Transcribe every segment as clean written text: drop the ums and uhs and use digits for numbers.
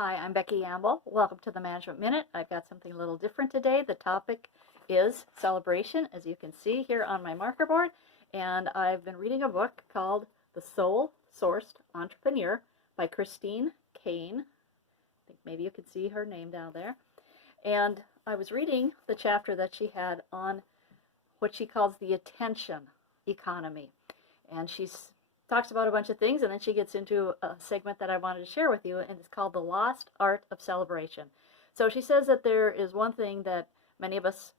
Hi, I'm Becky Yamble. Welcome to the Management Minute. I've got something a little different today. The topic is celebration, as you can see here on my marker board. And I've been reading a book called The Soul-Sourced Entrepreneur by Christine Caine. I think maybe you can see her name down there. And I was reading the chapter that she had on what she calls the attention economy. And she talks about a bunch of things, and then she gets into a segment that I wanted to share with you, and it's called The Lost Art of Celebration. So she says that there is one thing that many of us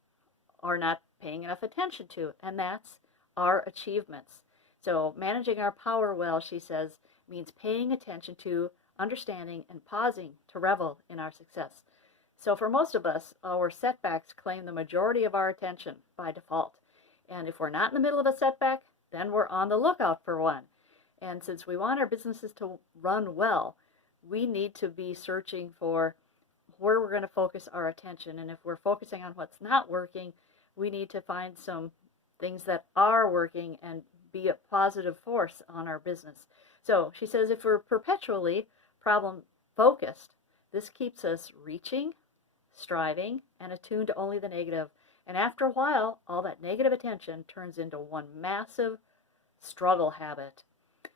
are not paying enough attention to, and that's our achievements. So managing our power well, she says, means paying attention to, understanding, and pausing to revel in our success. So for most of us, our setbacks claim the majority of our attention by default. And if we're not in the middle of a setback, then we're on the lookout for one. And since we want our businesses to run well, we need to be searching for where we're going to focus our attention. And if we're focusing on what's not working, we need to find some things that are working and be a positive force on our business. So she says if we're perpetually problem focused, this keeps us reaching, striving, and attuned to only the negative. And after a while, all that negative attention turns into one massive struggle habit.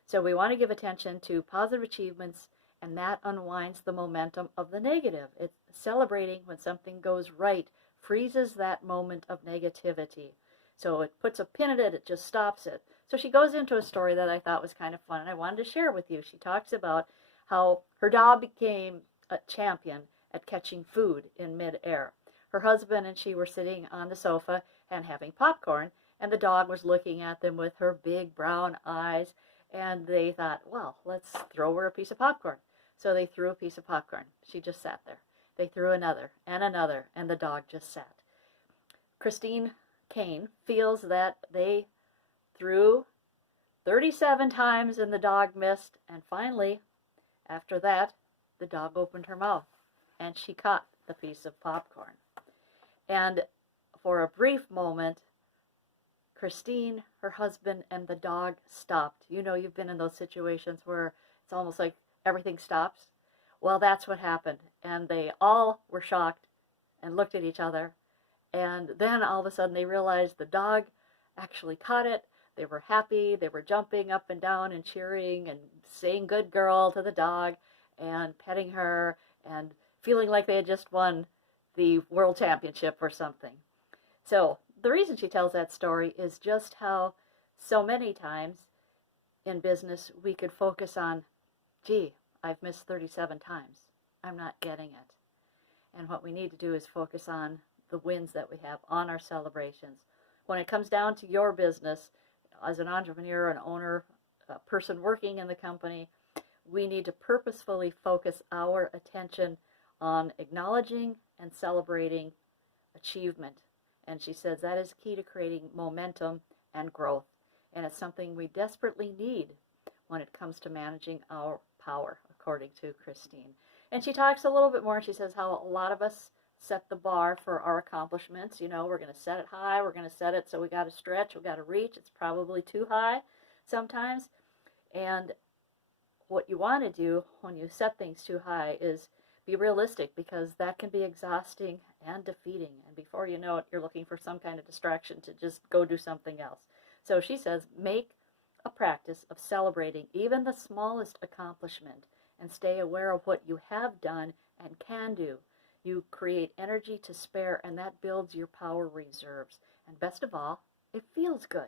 So we want to give attention to positive achievements, and that unwinds the momentum of the negative. It's celebrating when something goes right, freezes that moment of negativity. So it puts a pin in it, it just stops it. So she goes into a story that I thought was kind of fun, and I wanted to share with you. She talks about how her dog became a champion at catching food in midair. Her husband and she were sitting on the sofa and having popcorn, and the dog was looking at them with her big brown eyes, and they thought, well, let's throw her a piece of popcorn. So they threw a piece of popcorn. She just sat there. They threw another, and the dog just sat. Christine Caine feels that they threw 37 times and the dog missed, and finally, after that, the dog opened her mouth, and she caught the piece of popcorn. And for a brief moment, Christine, her husband, and the dog stopped. You know, you've been in those situations where it's almost like everything stops. Well, that's what happened. And they all were shocked and looked at each other. And then all of a sudden they realized the dog actually caught it. They were happy. They were jumping up and down and cheering and saying good girl to the dog and petting her and feeling like they had just won the world championship or something. So the reason she tells that story is just how so many times in business we could focus on, gee, I've missed 37 times. I'm not getting it. And what we need to do is focus on the wins that we have, on our celebrations. When it comes down to your business, as an entrepreneur, an owner, a person working in the company, we need to purposefully focus our attention on acknowledging and celebrating achievement. And she says that is key to creating momentum and growth. And it's something we desperately need when it comes to managing our power, according to Christine. And she talks a little bit more. She says how a lot of us set the bar for our accomplishments. You know, we're going to set it high. We're going to set it so we got to stretch. We got to reach. It's probably too high sometimes. And what you want to do when you set things too high is be realistic, because that can be exhausting and defeating. And before you know it, you're looking for some kind of distraction to just go do something else. So she says, make a practice of celebrating even the smallest accomplishment and stay aware of what you have done and can do. You create energy to spare, and that builds your power reserves. And best of all, it feels good.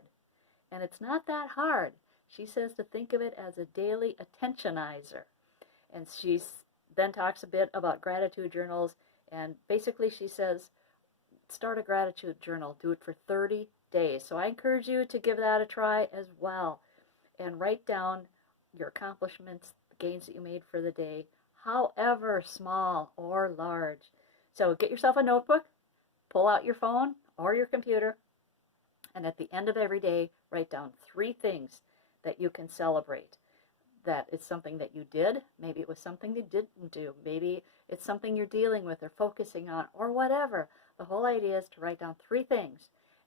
And it's not that hard. She says to think of it as a daily attentionizer. And she then talks a bit about gratitude journals. And basically she says, start a gratitude journal. Do it for 30 days. So I encourage you to give that a try as well. And write down your accomplishments, the gains that you made for the day, however small or large. So get yourself a notebook, pull out your phone or your computer, and at the end of every day, write down 3 things that you can celebrate. That is something that you did. Maybe it was something you didn't do. Maybe it's something you're dealing with or focusing on or whatever. The whole idea is to write down 3 things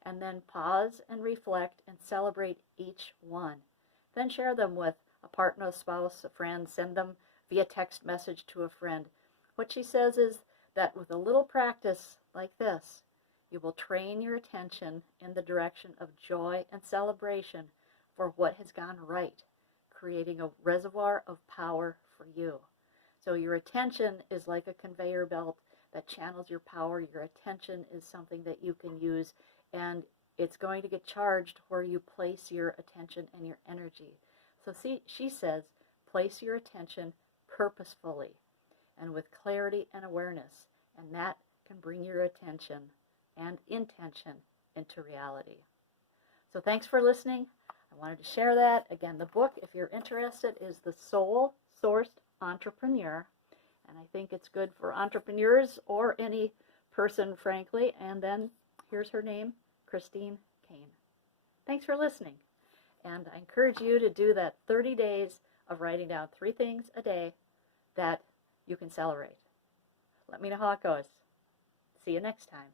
and then pause and reflect and celebrate each one. Then share them with a partner, a spouse, a friend. Send them via text message to a friend. What she says is that with a little practice like this, you will train your attention in the direction of joy and celebration for what has gone right, creating a reservoir of power for you. So your attention is like a conveyor belt that channels your power. Your attention is something that you can use, and it's going to get charged where you place your attention and your energy. So see, she says, place your attention purposefully and with clarity and awareness, and that can bring your attention and intention into reality. So thanks for listening. I wanted to share that. Again, the book, if you're interested, is The Soul Sourced Entrepreneur. And I think it's good for entrepreneurs or any person, frankly. And then here's her name, Christine Kane. Thanks for listening. And I encourage you to do that 30 days of writing down 3 things a day that you can celebrate. Let me know how it goes. See you next time.